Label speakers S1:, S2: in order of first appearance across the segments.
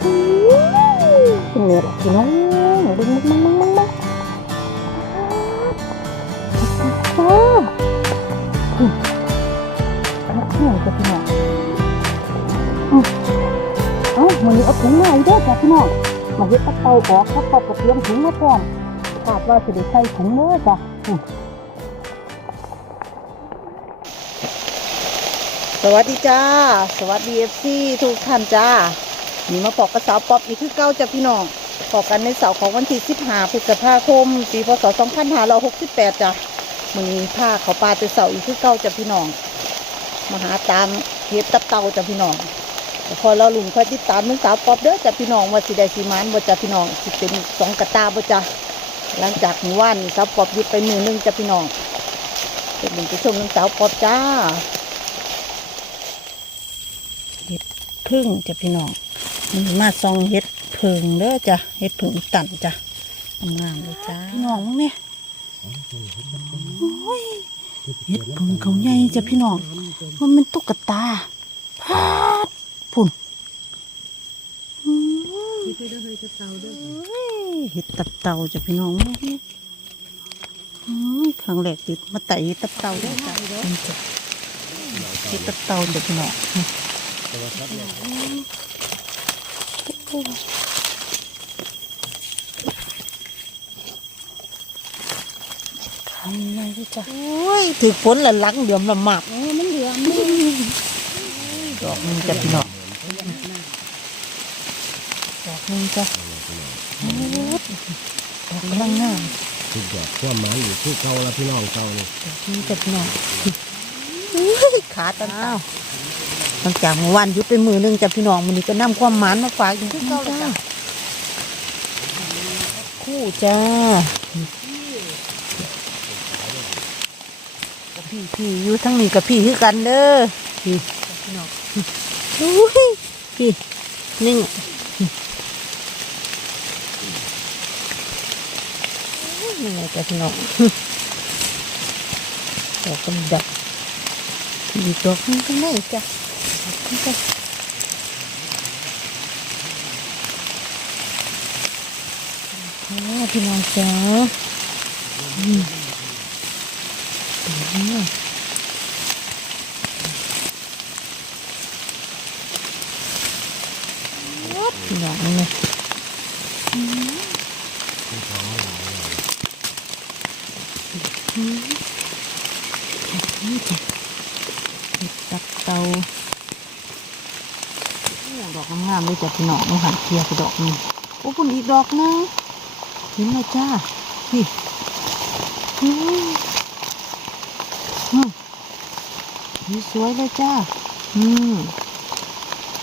S1: เป็นเนื้อพี่น้องดึงมึงมึงมึงมึงโอ้นักเที่ยวจ้ะพี่น้องอืมเอ้ามันนี้เอาถุงมาอีกเด้อจ้ะพี่น้องมาเฮ็ดตะเตาออกถ้าตอกกระเทียมถุงมาพร้อมคาดว่าจะได้ใส่ถุงเด้อจ้ะสวัสดีจ้า สวัสดีเอฟซีทุกท่านจ้า นี่มาปอกกระสาวป๊อปอีกคือเก้าจ้ะพี่น้องปอกกันในเสาร์ของวันที่15พฤษภาคมปีพศ2568จ้ะมันนี้ผ้าเขาปลาแต่เสาร์อีกคือเก้าจ้ะพี่น้องมาหาตามเฮ็ดตับเต่าจ้ะพี่น้องพอเราลุงค่อยติดตามนึงสาวป๊อปเด้อจ้ะพี่น้องว่าสิได้สิมานบ่จ้ะพี่น้องสิเป็นสองกระตาบ่จ้ะหลังจากหมู่ว่านสาวป๊อปยุดไปมือหนึงจ้ะพี่น้องเป็นหนึ่งไปชมนึงสาวป๊อปจ้าพึ่งจะพี่น้อง มันมาซองเฮ็ดเพิงเด้อจ้ะเฮ็ดเพิงตันจ้ะงามๆเลยจ้าพี่น้องมึงเนี่ยโอ้ยเฮ็ดเพิงเขาใหญ่จ้ะพี่น้องมันเป็นตุ๊กตาพาดพุ่นอืมโอ้ยเฮ็ดตับเต่าจ้ะพี่น้องอืมครั้งแรกติดมาไต่เฮ็ดตับเต่าได้อจ้ะนี่จ้ะเฮ็ดตับเต่าจ้ะพี่น้อง ทำไงดีจ้ะโอ้ยถือฝนละหลังเดือมละหมากมันเดือมดอกหนึงจ้ะพี่น้องดอกหนึงจ้ะโอ้ยดอกกำลังงาม
S2: ทุกดอกความหมายอยู่ที่เก่าแล้วพี่น้องเก่านี่
S1: ดอกนี้จ้ะพี่น้องอุ้ยขาตันตา หลังจากเมื่อวานยุดไปมือหนึงจ้ะพี่น้องวันนี้ก็นำความหมานมาฝากอยู่ที่เก่าจ้ะคู่จ้ากับพี่พี่อยู่ทั้งนี้กับพี่คือกันเด้อพี่พี่น้องพี่นิ่งนี่ไงจ้ะพี่น้องดอกกันดับอีกดอกนึงก็ได้จ้ะดอกนึงจ้ะ อ๋อพี่น้องจ้าอืมอืมหนองเลยอืมอืมนี่จ้ะเห็ดตับเตาโอ้ดอกงามๆ เลยจ้ะพี่น้องหันเคลียร์ไปดอกนึงโอ้ปุ่นอีกดอกนึงเห็นไหมจ้าพี่นี่สวยเลยจ้าอืม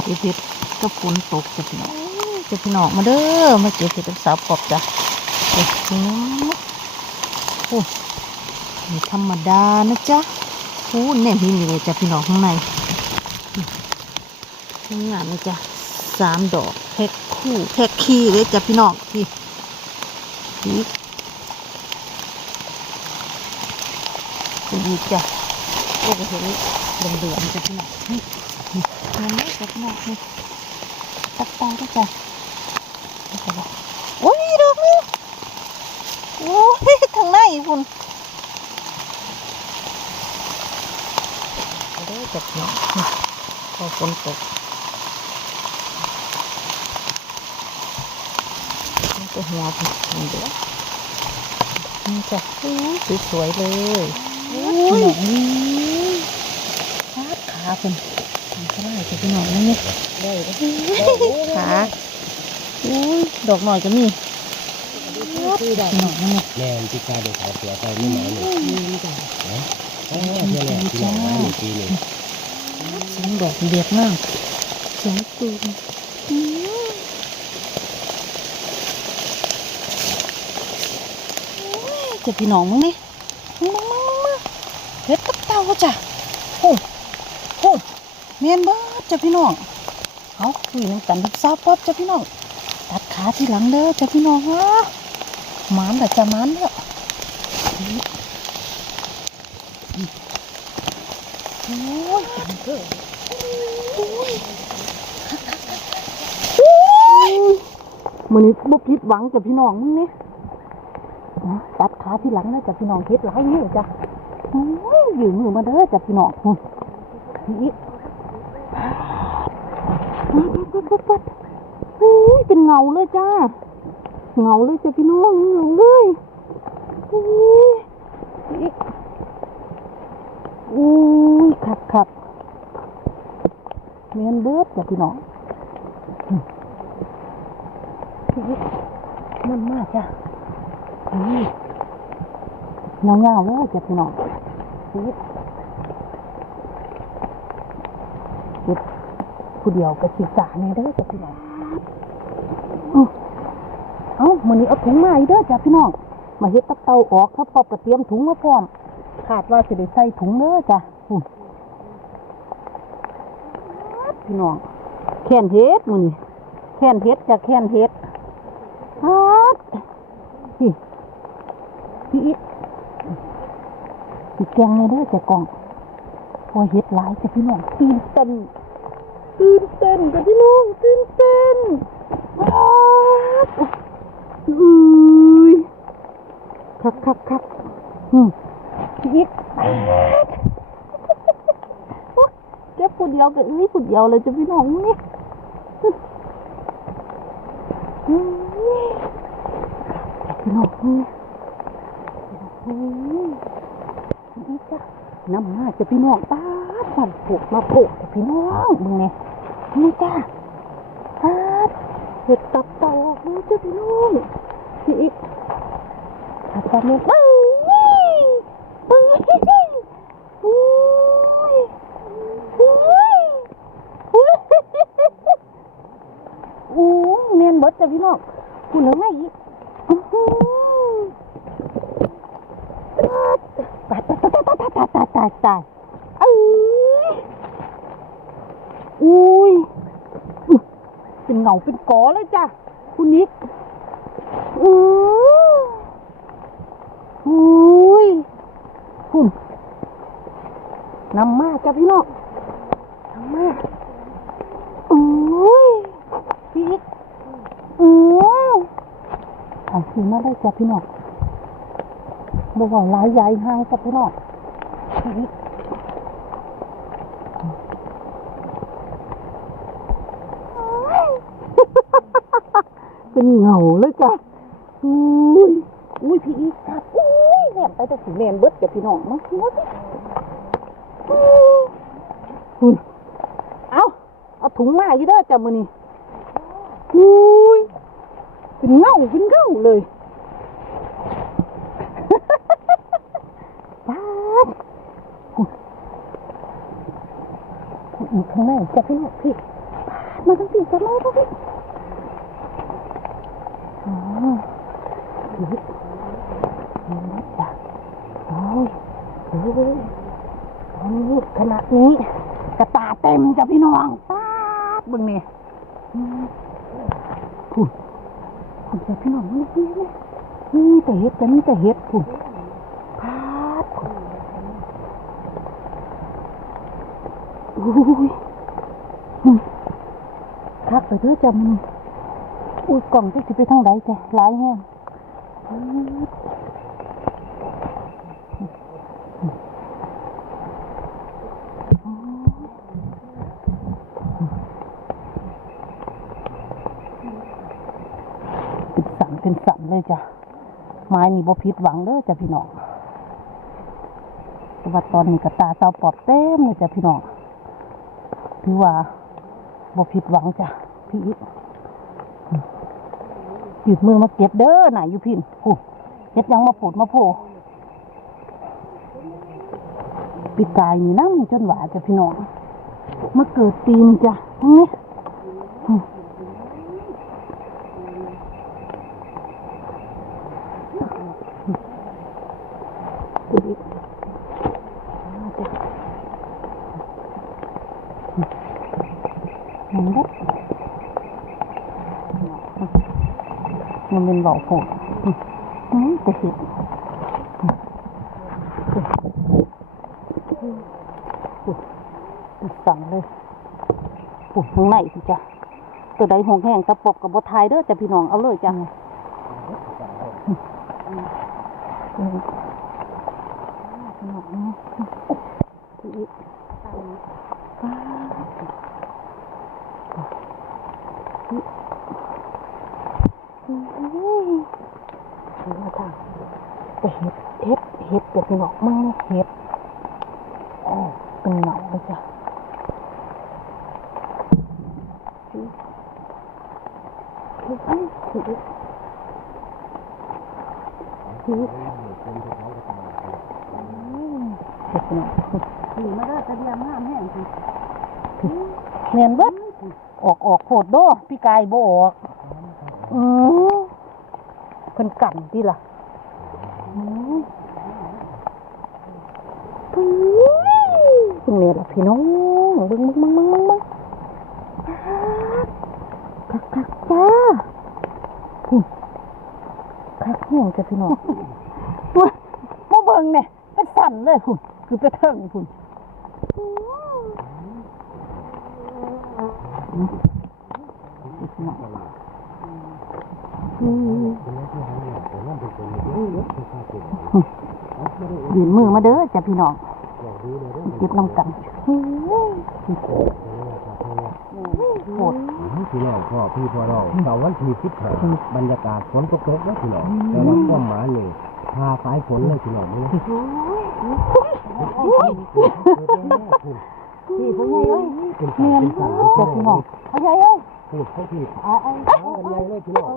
S1: เก็บเห็ดก็ฝนตกจะพี่น้องจะพี่น้องมาเด้อมาเก็บเห็ดกับสาวปอบจ้ะเด็กพี่น้องโอ้ไม่ธรรมดานะจ๊ะโอ้แน่นหินอยู่เลยจ้ะพี่น้องข้างในอืมงามเลยจ้ะ สามดอกแพ็คคู่แพ็คขี้เลยจ้ะพี่น้องพี่นี่ดีจ้ะโอ้โหเห็นเดือดเดือดจะขนาดนี้นี่มันไม่จะขนาดนี้ตักตาก็จะโอ้ยดอกนึงโอ้ยทางในคุณได้จับเนาะนี่พอฝนตก นี่ก็หัวพี่นี่เด้อนี่จ้ะโอ้ยสวยๆเลยโอ้ยหนองนี่ขาขาเป็นทำก็ได้จะเป็นหนองนี่เนี่ยได้ขาอุ้ยดอกหน่อยก็มีหนองนี่เนี่ย
S2: แม่นที่กล้าเด็กเขาเสียไปไม่หมายนี่นะโอ้เพื่อนแหละพี่น้องมาหนึ่งปีนี่
S1: เสียงดอกเดียบมากเสียงตูมอืมโอ้ยจะพี่น้องมั้งนี่มึงมึงมึงมึงเฮ็ดกับเต่าจ้ะโอ้โหเมียนเบ้าจ้ะพี่น้องเอาคุยน้ำกันทุกซาป๊อบจ้ะพี่น้องตัดขาที่หลังเด้อจ้ะพี่น้องฮะมานแต่จะมานแล้วโอ้ยเนเกิดโอ้ยโอ้ยมือนี้บุพิดหวังจ้ะพี่น้องมึงนี่ ตัดขาที่หลังนะจ้ะพี่น้องเฮ็ดหลายเนี่ยจ้ะโอ้ยยืมมือมาเด้อจ้ะพี่น้องอืมนี่ปัดปัดปัดปัดโอ้ยเป็นเงาเลยจ้าเงาเลยจ้ะพี่น้องเงาเลยโอ้ยนี่โอ้ยขับขับเมียนเบิดจ้ะพี่น้องมันมากจ้ะ นี่เงาเงาๆเลยจ้ะพี่น้องเก็บผู้เดียวกับศีรษะนี่เด้อจ้ะพี่น้องอื้อเอ้ามือนี้เอาถุงมาอีกเด้อจ้ะพี่น้อง มาเฮ็ดตับเตาออกครับพอบกระเตรียมถุงมาพร้อมคาดว่าสิได้ใส่ถุงเด้อจ้ะพี่น้องแค่นเฮ็ดมื้อนี้แค่นเฮ็ดจะแค่นเฮ็ด ฮัดพี่ พี่อิพี่แกงเลยเด้อจะกล่องพอเฮ็ดหลายจะพี่น้องตื่นเต้นตื่นเต้นจะพี่น้องตื่นเต้นอุ้ยคักคักคักอืมพี่อิโอ๊ยเจ็บผู้เดียวกับอุ้ยผู้เดียวเลยจะพี่น้องนี่พี่น้องนี่ นี่จ้ะน้ำมาจะพี่น้องป้าดสั่นปลูกมาปลูกจะพี่น้องมึงไงนี่จ้ะป้าเห็ดตับเต่าออกมาจะพี่น้องนี่อีกตับตับเนี่ยปึ้งปึ้งอุ้ยอุ้ยอุ้ยโอ้ยแมนบดจะพี่น้องคุณเหลือไงอีกอื้อหือตายตายตายตายตายตายอ้ยอุ้ยเป็นเหงาเป็นกอเลยจ้ะคุณนิกอืออุ้ยคุณน้ำมากจ้ะพี่น้องน้ำมากอุ้ยพี่อือเอาสีมาได้จ้ะพี่น้องบอกว่าหลายใหญ่ห้างจ้ะพี่น้อง เป็นเหงาเลยจ้ะอุ้ยอุ้ยพี่อีกครับอุ้ยแหมไปแต่สีแมนเบิดจ้ะพี่น้องมาสิมาสิอุ้ยคุณเอาเอาถุงมาอีกเด้อจ้ะมือนี่อุ้ยเป็นเงาเป็นเงาเลย ป้าดอีก ข้างในจะพี่น้องพี่มาทั้งสี่จะมาทั้งสี่อ๋อนี่จ้ะโอ้ยโอ้ยโอ้ยขนาดนี้กระตาเต็มจ้ะพี่น้องป้าดบึงนี่ผุ่นผุ่นแต่พี่น้องนี่นี่นี่นี่แต่เห็ดแต่นี่แต่เห็ดผุ่นพาดผุ่นอุ้ย คักไปเด้อจำอุ้ยกล่องจะสิไปทางใดจ้ะหลายแห้งอืมเป็นสันเป็นสันเลยจ้ะไม้นี่บ่ผิดหวังเด้อจ้ะพี่น้องแต่ว่าตอนนี้ก็ตาเศร้าปอบเต็มเลยจ้ะพี่น้องถือว่าบ่ผิดหวังจ้ะ พี่อิหยุดมือมาเก็บเด้อน่ะอยู่พินโอ้เก็บยังมาปวดมาโผล่ปีกายนี่นั่งจนหวาจ้ะพี่น้องมาเกิดตีนจ้ะทั้งนี้อืม ดูดิน่าจะมันก็ มันเป็นบาโผล่อืมแต่เห็ดสั่งเลยปุ่ข้างในสิจ้ะตัวใดห่วงแห้งตะปบกับบทายเด้อจ้ะพี่น้องเอาเลยจ้ะ แต่เห็ดเห็ดเห็ดจ้ะพี่น้องมึงเห็ดอ๋อเป็นเหงาเลยจ้ะ
S3: นี่มาได้กระเทียมห้ามแห้งสิ
S1: เนียนเบิดออกออกโผดโดพี่กายโบออก อือเพิ่นกันติล่ะปุ้ยตรงนี้ล่ะพี่น้องบิ่งมึงมึงมึงมึงมึงคักคักจ้าคักแห้งจ้ะพี่น้องว้าบ่เบิ่งเนี่ยเป็นสั่นเลยพุ่นคือไปเทิงพุ่น ยืนมือมาเด้อจ้ะพี่น้องเก็บน้ำกันโหด
S2: พี่น้องพ่อพี่พ่อน้องเสาร์วันที่สิบห้าบรรยากาศฝนตกตกแล้วพี่น้องแต่ว่าความหมายนี่ยพาสายฝนเลยพี่น้องนี่
S3: นี่พ่อใหญ่เอ้ย
S2: เป็น
S1: เนี
S2: สาย
S1: น
S2: เป็นสาย
S1: จ้ะพี่น้อง
S3: พ่อใหญ่เอ้ย
S2: พูดให้ผิด
S3: อ่าไอ้
S2: เอากันใหญ่เลยพี่น้อง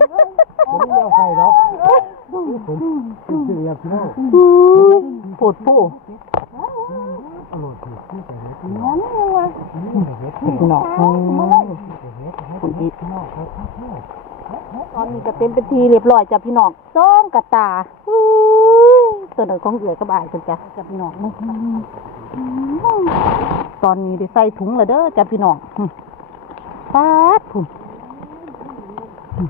S2: ผมไม่เอาใส่หรอกผมผมเสียพี่น้อง
S1: โหดผู้
S2: อร่อยที่ที่ใจเลยพี่น้
S3: นั่
S2: อง
S3: นยังวะ
S1: พี่น้อง
S2: คุณอีกพี่น้องครับ
S1: ตอนนี้ก็เต็มเป็นทีเรียบร้อยจ้ะพี่น้องซ้องกระตาอุ้ยตัวหนึ่งของเอือกับอายกันจ้ะจ้ะพี่น้องตอนนี้ได้ใส่ถุงแล้วเด้อจ้ะพี่น้องป๊าดพุ่น จ้ะ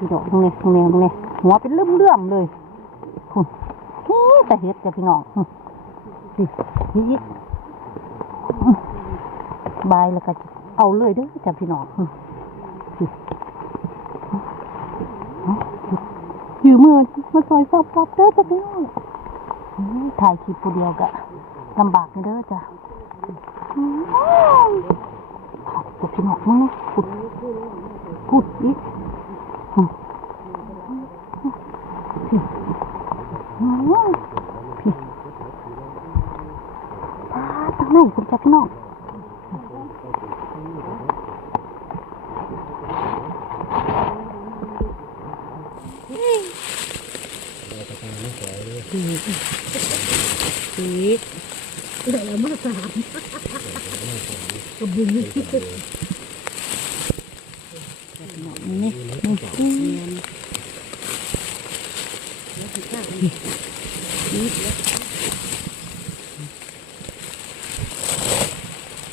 S1: พี่น้องตรงนี้ตรงนี้ตรงนี้หัวเป็นเลื่อมเลยพุ่นนี่แต่เฮ็ดจ้ะพี่น้องนี่บายแล้วก็เอาเลยด้อจ้ะพี่น้องสิอยู่มือมาซอยซอบซอบเด้อจ้ะพี่น้องถ่ายคลิปผู้เดียวก็ ลำบากนี่เด้อจ้ะอืมจ้ะพี่น้องมึงพูดพูดอีก อืมพี่พาทางไหนคุณจ๊ะพี่น้องอี กบุญนี่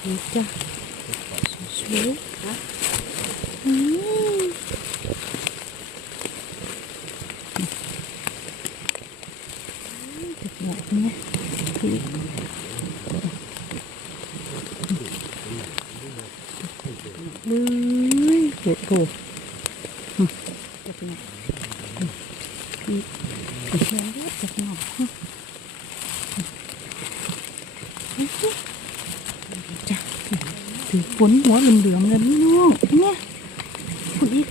S1: นี่จ้ะสวยอืมจะบอกเนี่ยพี่ เยเห็ดโผล่จะเป็นพี่พี่เชียงเด็ดจะเป็นหรอจ้ะถือฝนหัวเหลือมๆเลยพี่น้องเนี่ยคุณอีก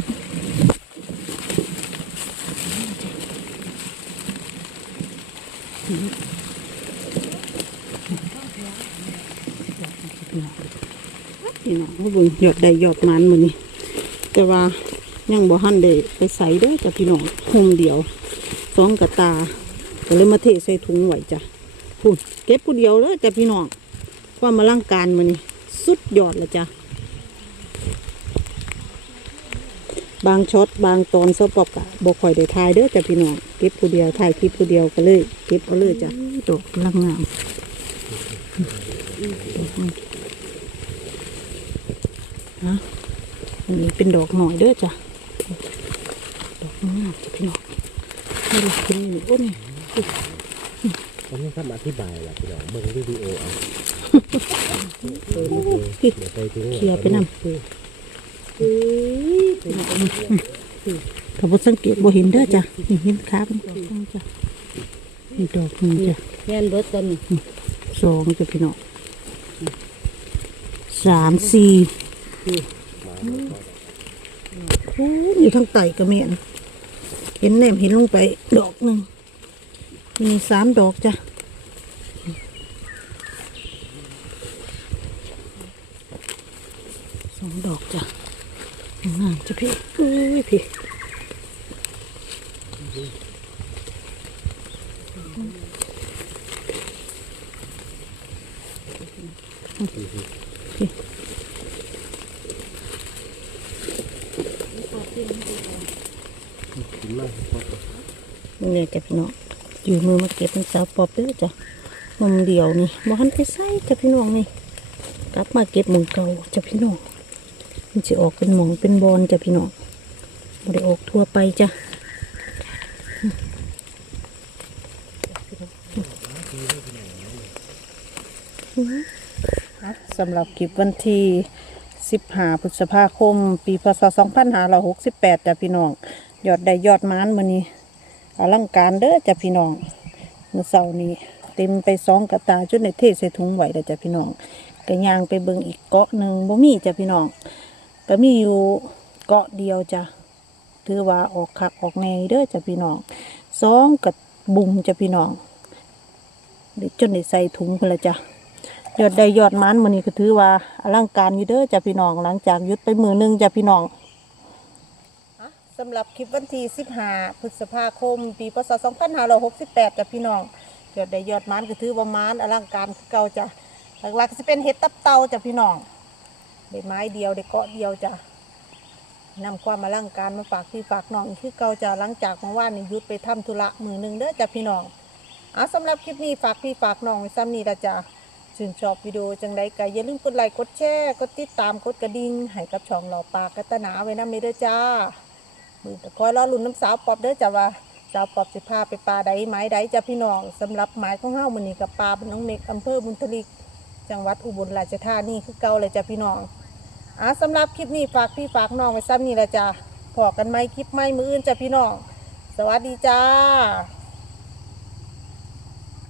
S1: ถือ พี่น้องผู้เบิ่งยอดใดยอดมันมือนี่แต่ว่ายังบ่หันได้ไปใส่เด้อจ้ะพี่น้องหุมเดียวสองกระตาก็เลยมาเทใส่ถุงไว้จ้ะพูดเก็บผู้เดียวเลยจ้ะพี่น้องความมาร่างการมือนี่สุดยอดเลยจ้ะบางช็อตบางตอนสปอกอะบ่ค่อยได้ทายเด้อจ้ะพี่น้องเก็บผู้เดียวถ่ายคลิปผู้เดียวก็เลยเก็บเอาเลยจ้ะดอกลังงามดอก นะอันนี้เป็นดอกหน่อยเด้อจ้ะดอกงามจ้ะพี่น้องนี่ดูเป็นนี่โอ้นี่
S2: โอ้ก็ไม่คำอธิบายล่ะพี่น้องเบิ่งวิดีโอเอาเดี๋ยวไปถึง
S3: เคลียร์ไปนำถ้าบ่สังเกตบ่เห็นเด้อจ้ะนี่เห็นขาเป็นดอกจ้ะนี่ดอกนึงจ้ะ
S4: แม่นเบิดตอน
S3: สองจ้ะพี่น้องสามสี่ โอ้ยอยู่ทางไตก็แม่นเห็นแนมเห็นลงไป ดอกหนึ่งมีสามดอกจ้ะสองดอกจ้ะงามจ้ะพี่อุ้ยพี่เนี่ย จ้ะพี่น้องอยู่มือมาเก็บเป็นสาวปอบเด้อจ้ะมุมเดียวนี่บ่หันไปใส่จ้ะพี่น้องนี่กลับมาเก็บหมองเก่าจ้ะพี่น้องมันจะออกเป็นหมองเป็นบอลจ้ะพี่น้องบ่ได้ออกทั่วไปจ้ะ
S1: สำหรับคลิปวันที่15พฤษภาคม ปีพศ2568จ้ะพี่น้อง ยอดได้ยอดม้านมื้อนี้ อลังการเด้อจ้ะพี่น้องเมื่อเช้านี้ เต็มไปสองกระตาจนในเทศใส่ถุงไหว้แล้วจ้ะพี่น้องก็ย่างไปเบิ่งอีกเกาะหนึ่งบ่มีจ้ะพี่น้องก็มีอยู่เกาะเดียวจ้ะถือว่าออกคักออกแนเด้อจ้ะพี่น้องสองกระบุงจ้ะพี่น้องเดี๋ยวจนได้ใส่ถุงพุ่นละจ้ะยอดได้ยอดมันมือนี้ก็ถือว่าอลังการอยู่เด้อจ้ะพี่น้องหลังจากยุดไปมือหนึงจ้ะพี่น้อง สำหรับคลิปวันที่15พฤษภาคม ปีพศ2568จ้ะพี่น้องยอดได้ยอดมันก็ถือว่ามันอลังการคือเก่าจ้ะหลักๆจะเป็นเห็ดตับเตาจ้ะพี่น้องได้ไม้เดียวได้เกาะเดียวจ้ะนำความอลังการมาฝากพี่ฝากน้องคือเก่าจ้ะหลังจากเมื่อวานนี้หยุดไปทำธุระมือหนึ่งเด้อจ้ะพี่น้องเอาสำหรับคลิปนี้ฝากพี่ฝากน้องไว้ซ้ำนี้ละจ้ะชื่นชอบวิดีโอจังใดก็อย่าลืมกดไลค์กดแชร์กดติดตามกดกระดิ่งให้กับช่องเราปากกัตนาไว้นำนี้เด้อจ้า คอยรอลุ่นน้ำสาวปอบเด้อจ้าว่าสาวปอบสิพาไปปลาใดไม้ใดจ้าพี่น้องสำหรับหมายของเฮามื้อนี้กับปลาบนน้องเม็กอำเภอบุญทลิก จังหวัดอุบลราชธานีคือเก่าเลยจ้าพี่น้องอะสำหรับคลิปนี้ฝากพี่ฝากน้องไว้ซ้ำนี่ละจ้าพอกันไหมคลิปไหมมืออื่นจ้าพี่น้อง สวัสดีจ้า